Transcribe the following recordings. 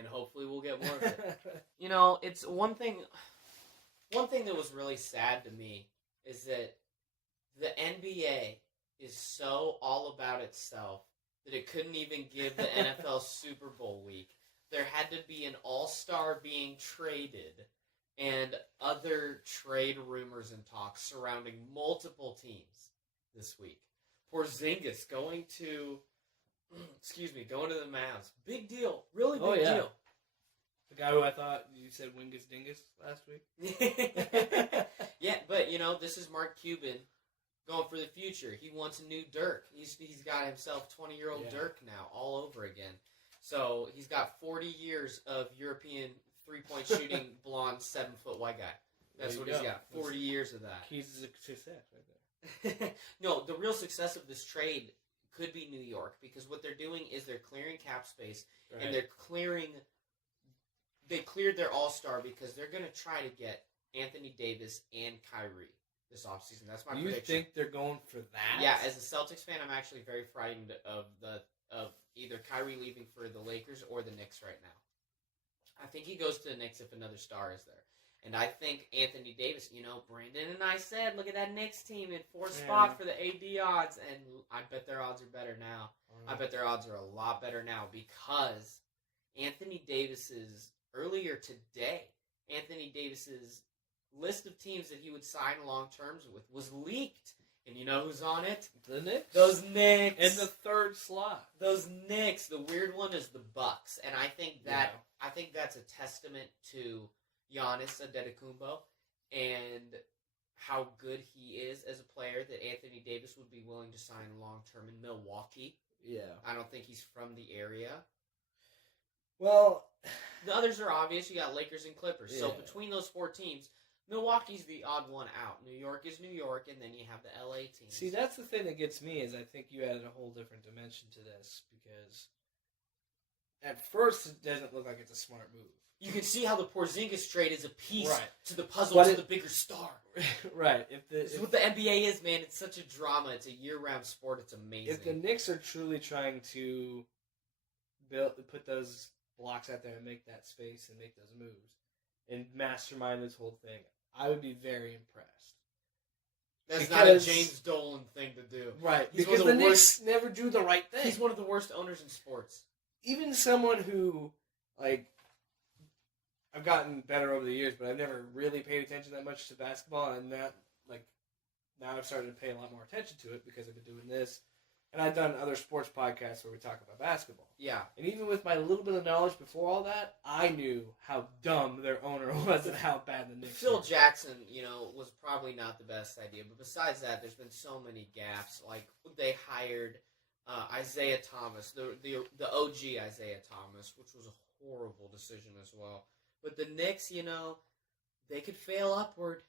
and hopefully we'll get more of it. You know, it's one thing that was really sad to me is that the NBA is so all about itself that it couldn't even give the NFL Super Bowl week. There had to be an all-star being traded and other trade rumors and talks surrounding multiple teams this week. Porzingis going to the Mavs. Big deal. Really big deal. The guy who I thought you said Wingus Dingus last week. Yeah, but, you know, this is Mark Cuban going for the future. He wants a new Dirk. He's got himself 20-year-old Dirk now all over again. So he's got 40 years of European three-point shooting, blonde, 7-foot white guy. That's what he's got. 40 years of that. He's a success right there. No, the real success of this trade could be New York, because what they're doing is they're clearing cap space, and they cleared their all-star because they're going to try to get Anthony Davis and Kyrie this offseason. That's my prediction. You think they're going for that? Yeah, as a Celtics fan, I'm actually very frightened of either Kyrie leaving for the Lakers or the Knicks right now. I think he goes to the Knicks if another star is there. And I think Anthony Davis, you know, Brandon and I said, look at that Knicks team in fourth spot for the AD odds, and I bet their odds are better now. I bet their odds are a lot better now because Anthony Davis's, earlier today, Anthony Davis's list of teams that he would sign long terms with was leaked. And you know who's on it? The Knicks. Those Knicks. In the third slot. Those Knicks. The weird one is the Bucks. And I think that's a testament to Giannis Antetokounmpo and how good he is as a player that Anthony Davis would be willing to sign long-term in Milwaukee. Yeah. I don't think he's from the area. Well, the others are obvious. You got Lakers and Clippers. Yeah. So between those four teams, Milwaukee's the odd one out. New York is New York, and then you have the LA teams. See, that's the thing that gets me is I think you added a whole different dimension to this because at first it doesn't look like it's a smart move. You can see how the Porzingis trade is a piece to the puzzle but to the bigger star. Right. It's what the NBA is, man. It's such a drama. It's a year-round sport. It's amazing. If the Knicks are truly trying to put those blocks out there and make that space and make those moves and mastermind this whole thing, I would be very impressed. That's not a James Dolan thing to do. Right. Because the Knicks never do the right thing. He's one of the worst owners in sports. Even someone who, like, I've gotten better over the years, but I've never really paid attention that much to basketball, and now I've started to pay a lot more attention to it because I've been doing this, and I've done other sports podcasts where we talk about basketball. Yeah. And even with my little bit of knowledge before all that, I knew how dumb their owner was and how bad the Knicks Phil were. Jackson, was probably not the best idea, but besides that, there's been so many gaps. Like, they hired Isaiah Thomas, the OG Isaiah Thomas, which was a horrible decision as well. But the Knicks, they could fail upward.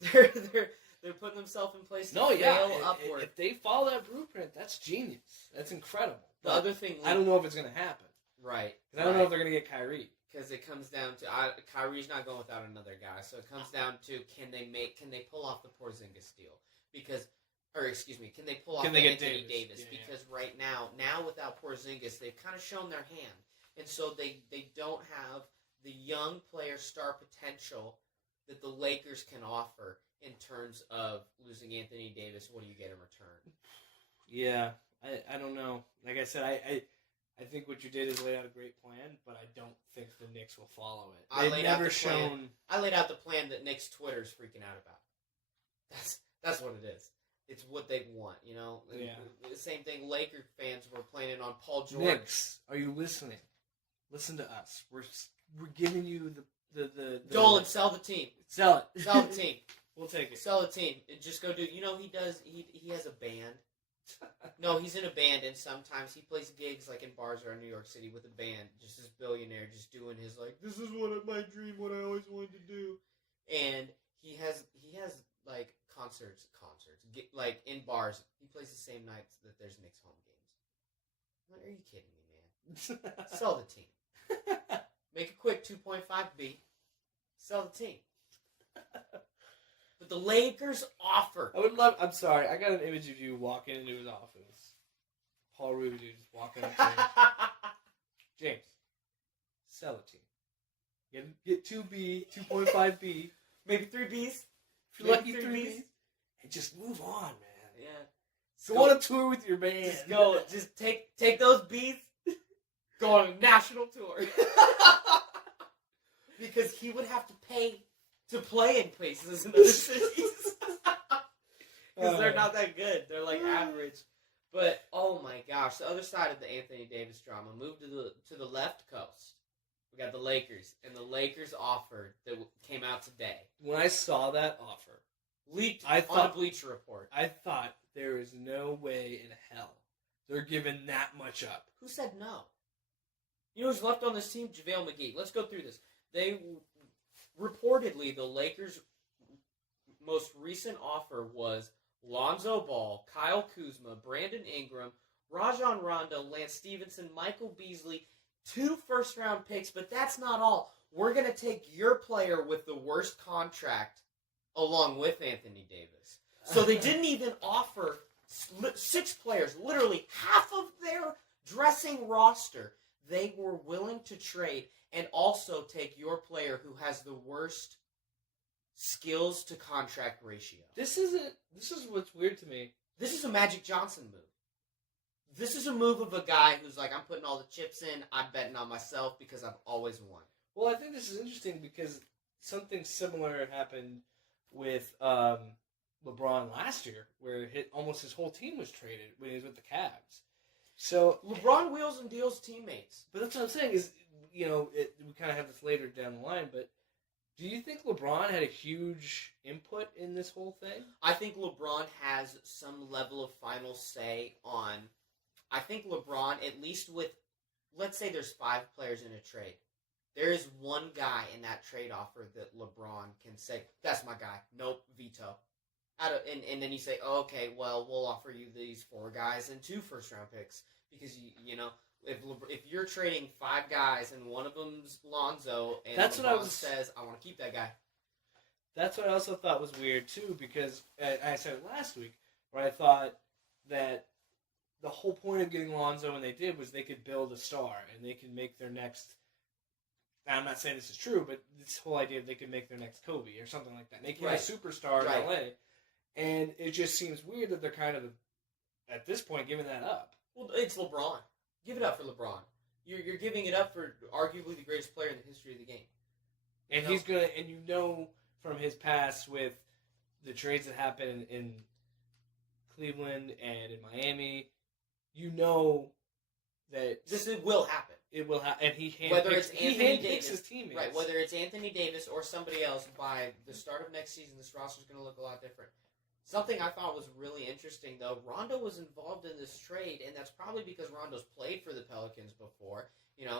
They're putting themselves in place to fail upward. If they follow that blueprint, that's genius. That's incredible. The other thing, I don't know if it's going to happen. Right. I don't know if they're going to get Kyrie. Because it comes down to Kyrie's not going without another guy. So it comes down to can they pull off the Porzingis deal? Can they pull off Anthony Davis? Yeah, because right now without Porzingis, they've kind of shown their hand, and so they don't have the young player star potential that the Lakers can offer in terms of losing Anthony Davis. What do you get in return? Yeah, I don't know. Like I said, I think what you did is lay out a great plan, but I don't think the Knicks will follow it. I laid out the plan that Knicks Twitter's freaking out about. That's what it is. It's what they want, Yeah. The same thing Laker fans were planning on Paul George. Knicks, are you listening? Listen to us. We're giving you the Dolan, sell the team. Sell it. Sell the team. We'll take it. Sell the team. Just go do. He has a band. No, he's in a band, and sometimes he plays gigs like in bars around New York City with a band. Just this billionaire, just doing his this is my dream, what I always wanted to do. And he has like concerts, like in bars. He plays the same nights that there's Knicks home games. Are you kidding me, man? Sell the team. Make a quick 2.5B. Sell the team. But the Lakers offer. I'm sorry. I got an image of you walking into his office. Paul Rudy just walking up to him. James, sell a team. Get 2B, 2.5B, Maybe 3 Bs. if you're lucky 3Bs, and just move on, man. Yeah. Go on a tour with your band. Just go. Just take those Bs. Go on a national tour. Because he would have to pay to play in places in other cities. Because they're not that good. They're like average. But oh my gosh, the other side of the Anthony Davis drama moved to the left coast. We got the Lakers, and the Lakers offer that came out today. When I saw that offer, Leaked on a Bleacher Report. I thought there is no way in hell they're giving that much up. Who said no? You know who's left on this team? JaVale McGee. Let's go through this. They reportedly, the Lakers' most recent offer was Lonzo Ball, Kyle Kuzma, Brandon Ingram, Rajon Rondo, Lance Stevenson, Michael Beasley, 2 first-round picks, but that's not all. We're going to take your player with the worst contract along with Anthony Davis. So they didn't even offer 6 players, literally half of their dressing roster. They were willing to trade and also take your player who has the worst skills to contract ratio. This is what's weird to me. This is a Magic Johnson move. This is a move of a guy who's like, I'm putting all the chips in, I'm betting on myself because I've always won. Well, I think this is interesting because something similar happened with LeBron last year, where almost his whole team was traded when he was with the Cavs. So LeBron wheels and deals teammates. But that's what I'm saying is, we kind of have this later down the line, but do you think LeBron had a huge input in this whole thing? I think LeBron has some level of final say on... I think LeBron, at least with... Let's say there's 5 players in a trade. There is one guy in that trade offer that LeBron can say, that's my guy. Nope, veto. And then you say, oh, okay, well, we'll offer you these 4 guys and 2 first-round picks. Because, if you're trading 5 guys and one of them's Lonzo, and that's LeBron says, I want to keep that guy. That's what I also thought was weird, too, because I said it last week, where I thought that the whole point of getting Lonzo when they did was they could build a star, and they could make their next... Now, I'm not saying this is true, but this whole idea they could make their next Kobe or something like that. Make him a superstar in LA. And it just seems weird that they're kind of, at this point, giving that up. Well, it's LeBron. Give it up for LeBron. You're giving it up for arguably the greatest player in the history of the game. And he's gonna, and from his past with the trades that happened in Cleveland and in Miami, that it will happen. It will happen, and he handpicks his teammates. Right, whether it's Anthony Davis or somebody else, by the start of next season, this roster's going to look a lot different. Something I thought was really interesting, though, Rondo was involved in this trade, and that's probably because Rondo's played for the Pelicans before.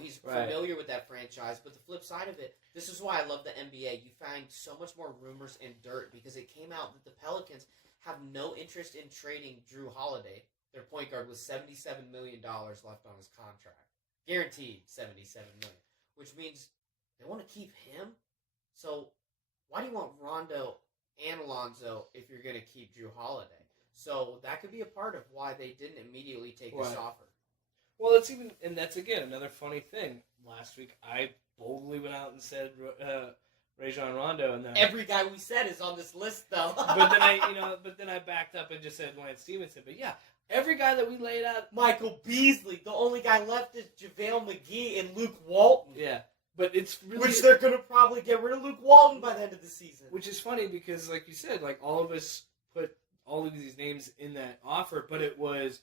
He's familiar with that franchise, but the flip side of it, this is why I love the NBA. You find so much more rumors and dirt, because it came out that the Pelicans have no interest in trading Drew Holiday. Their point guard was $77 million left on his contract. Guaranteed $77 million. Which means they want to keep him. So why do you want Rondo and Alonzo if you're going to keep Drew Holiday? So that could be a part of why they didn't immediately take this offer. Well, that's again another funny thing. Last week, I boldly went out and said Rajon Rondo, and then every guy we said is on this list, though. but then I backed up and just said Lance Stevenson. But yeah, every guy that we laid out, Michael Beasley. The only guy left is JaVale McGee and Luke Walton. Yeah, but it's really, which they're gonna probably get rid of Luke Walton by the end of the season. Which is funny because, like you said, like all of us put all of these names in that offer, but it was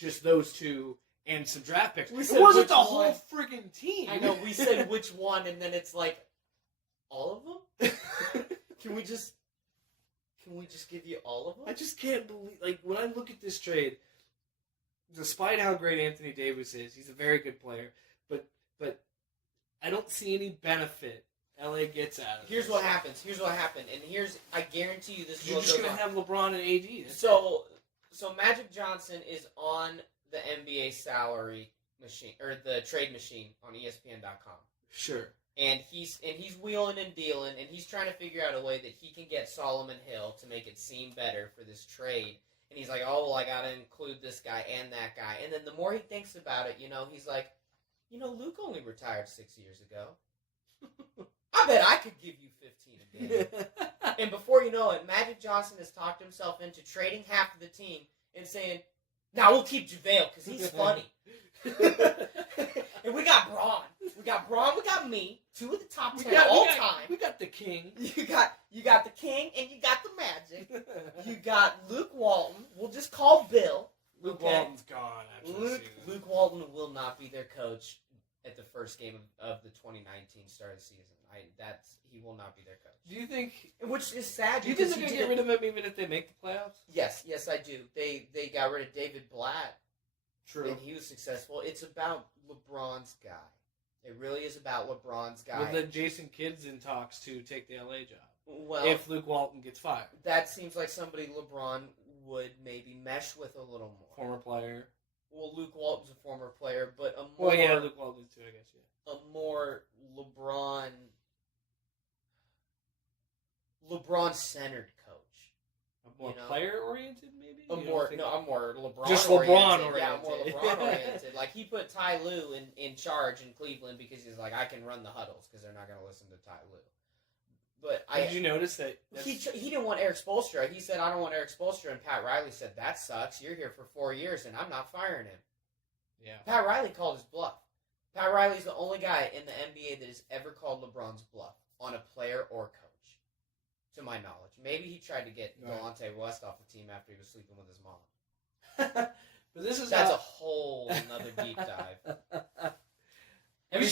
just those 2. And some draft picks. It wasn't the whole friggin' team. I know, we said which one, and then it's like, all of them? Can we just give you all of them? I just can't believe, like, when I look at this trade, despite how great Anthony Davis is, he's a very good player, but I don't see any benefit LA gets out of it. Here's what happens, and I guarantee you this is You're what just goes going to on. have LeBron and AD. So Magic Johnson is on the NBA salary machine, or the trade machine on ESPN.com. Sure. And he's wheeling and dealing, and he's trying to figure out a way that he can get Solomon Hill to make it seem better for this trade. And he's like, oh, well, I got to include this guy and that guy. And then the more he thinks about it, he's like, Luke only retired 6 years ago. I bet I could give you 15 again. And before you know it, Magic Johnson has talked himself into trading half of the team and saying, "Now we'll keep JaVale because he's funny." And we got Braun. We got me. 2 of the top 10 all time. We got the king. You got the king and you got the Magic. You got Luke Walton. We'll just call Bill. Luke Walton's gone after the season. Luke Walton will not be their coach at the first game of the 2019 start of the season. He will not be their coach. Do you think? Which is sad. Do you think they're going to get rid of him even if they make the playoffs? Yes, I do. They got rid of David Blatt. True. And he was successful. It's about LeBron's guy. It really is about LeBron's guy. With the Jason Kidd's in talks to take the LA job. Well, if Luke Walton gets fired. That seems like somebody LeBron would maybe mesh with a little more. Former player. Well, Luke Walton's a former player, but a more... Well, yeah, Luke Walton too, I guess, yeah. A more LeBron-centered coach. A more player-oriented, maybe? I'm more LeBron-oriented. Just LeBron-oriented. Yeah, more LeBron-oriented. Like, he put Ty Lue in charge in Cleveland because he's like, I can run the huddles because they're not going to listen to Ty Lue. But did you notice that? He didn't want Eric Spoelstra. He said, I don't want Eric Spoelstra. And Pat Riley said, that sucks. You're here for 4 years, and I'm not firing him. Yeah. Pat Riley called his bluff. Pat Riley's the only guy in the NBA that has ever called LeBron's bluff on a player or coach, to my knowledge. Maybe he tried to get Delonte West off the team after he was sleeping with his mom. But that's a whole another deep dive. Every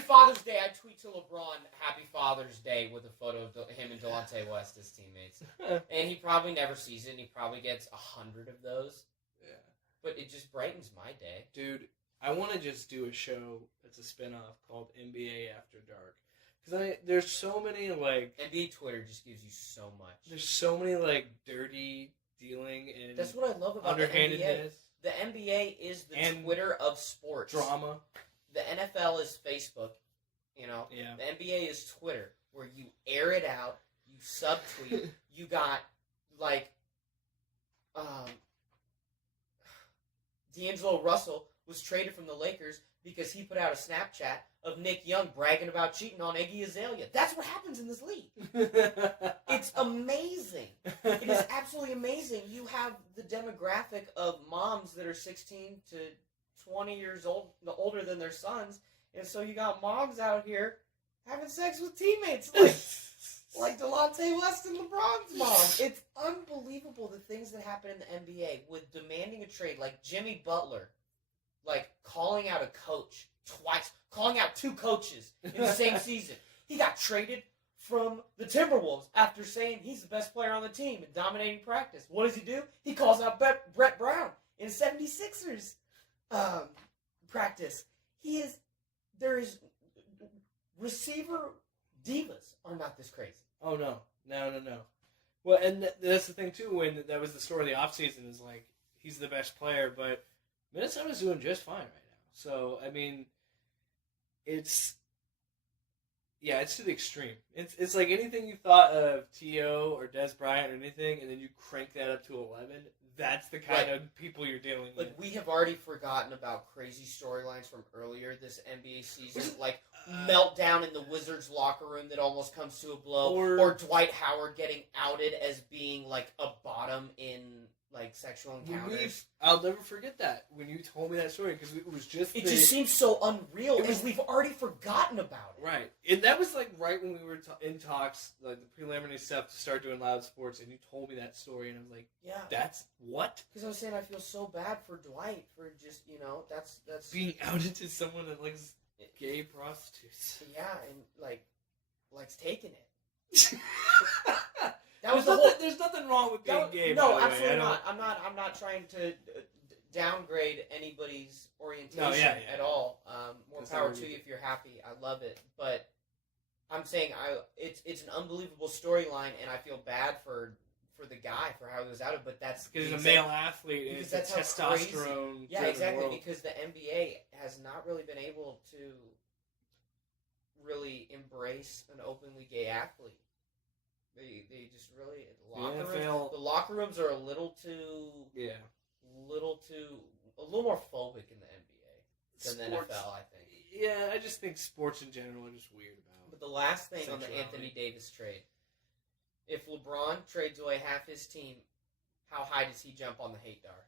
Father's Day, I tweet to LeBron, Happy Father's Day, with a photo of him and Delonte West as teammates. And he probably never sees it, and he probably gets 100 of those. Yeah. But it just brightens my day. Dude, I want to just do a show that's a spinoff called NBA After Dark. Because there's so many, NBA Twitter just gives you so much. There's so many, dirty dealing and that's what I love about underhandedness. The NBA is the Twitter of sports. Drama. The NFL is Facebook, Yeah. The NBA is Twitter, where you air it out, you subtweet. You got, D'Angelo Russell was traded from the Lakers because he put out a Snapchat of Nick Young bragging about cheating on Iggy Azalea. That's what happens in this league. It's amazing. It is absolutely amazing. You have the demographic of moms that are 16 to 20 years old, older than their sons, and so you got moms out here having sex with teammates like Delonte West and LeBron's mom. It's unbelievable the things that happen in the NBA with demanding a trade, like Jimmy Butler, calling out a coach twice, calling out 2 coaches in the same season. He got traded from the Timberwolves after saying he's the best player on the team and dominating practice. What does he do? He calls out Brett Brown in 76ers practice. There is receiver divas are not this crazy. Oh, no. Well, and that's the thing, too, when that was the story of the offseason, is he's the best player, but Minnesota's doing just fine right now. So, I mean, it's to the extreme. It's like anything you thought of T.O. or Des Bryant or anything, and then you crank that up to 11. That's the kind of people you're dealing with. We have already forgotten about crazy storylines from earlier this NBA season, meltdown in the Wizards locker room that almost comes to a blow, or Dwight Howard getting outed as being a bottom in sexual encounters. I'll never forget that when you told me that story, because it was just just seems so unreal, and we've already forgotten about it. Right, and that was right when we were in talks, the preliminary stuff to start doing Loud Sports, and you told me that story, and I was like, yeah, that's what? Because I was saying I feel so bad for Dwight for just that's being outed to someone that likes gay prostitutes. Yeah, and likes taking it. There's nothing wrong with being gay. No, absolutely not. I'm not trying to downgrade anybody's orientation at all. More power to you if you're happy. I love it, but I'm saying it's an unbelievable storyline, and I feel bad for the guy for how he was outed. But that's because he's a male athlete, and it's a testosterone. Yeah, exactly. World. Because the NBA has not really been able to really embrace an openly gay athlete. They just really the locker rooms are a little more phobic in the NBA. than the Sports. NFL, I think. Yeah, I just think sports in general are just weird about. But the last thing on the Sexuality. Anthony Davis trade, if LeBron trades away half his team, how high does he jump on the hate dart?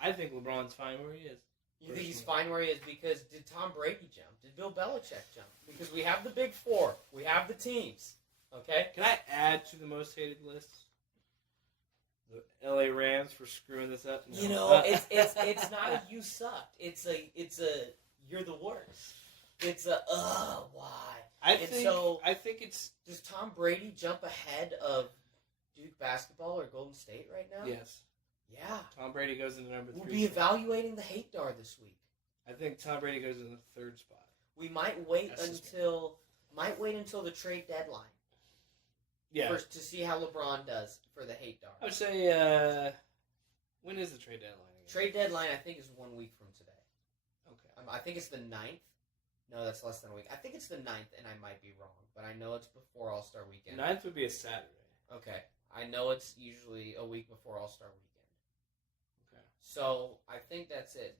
I think LeBron's fine where he is. You think he's fine where he is because did Tom Brady jump? Did Bill Belichick jump? Because we have the big four. We have the teams. Okay? Can I add to the most hated list? The LA Rams for screwing this up? No. You know, it's not a you sucked. It's a you're the worst. It's a why? I think it's Does Tom Brady jump ahead of Duke basketball or Golden State right now? yes. Yeah. Tom Brady goes into number 3. We'll be evaluating the hate dart this week. I think Tom Brady goes in the 3rd spot. We might wait That's until the trade deadline. Yeah. First to see how LeBron does for the hate dart. I would say, when is the trade deadline again? Trade deadline, I think, is 1 week from today. Okay. I think it's the 9th. No, that's less than a week. I think it's the 9th, and I might be wrong, but I know it's before All-Star Weekend. 9th would be a Saturday. Okay. I know it's usually a week before All-Star Weekend. Okay. So, I think that's it.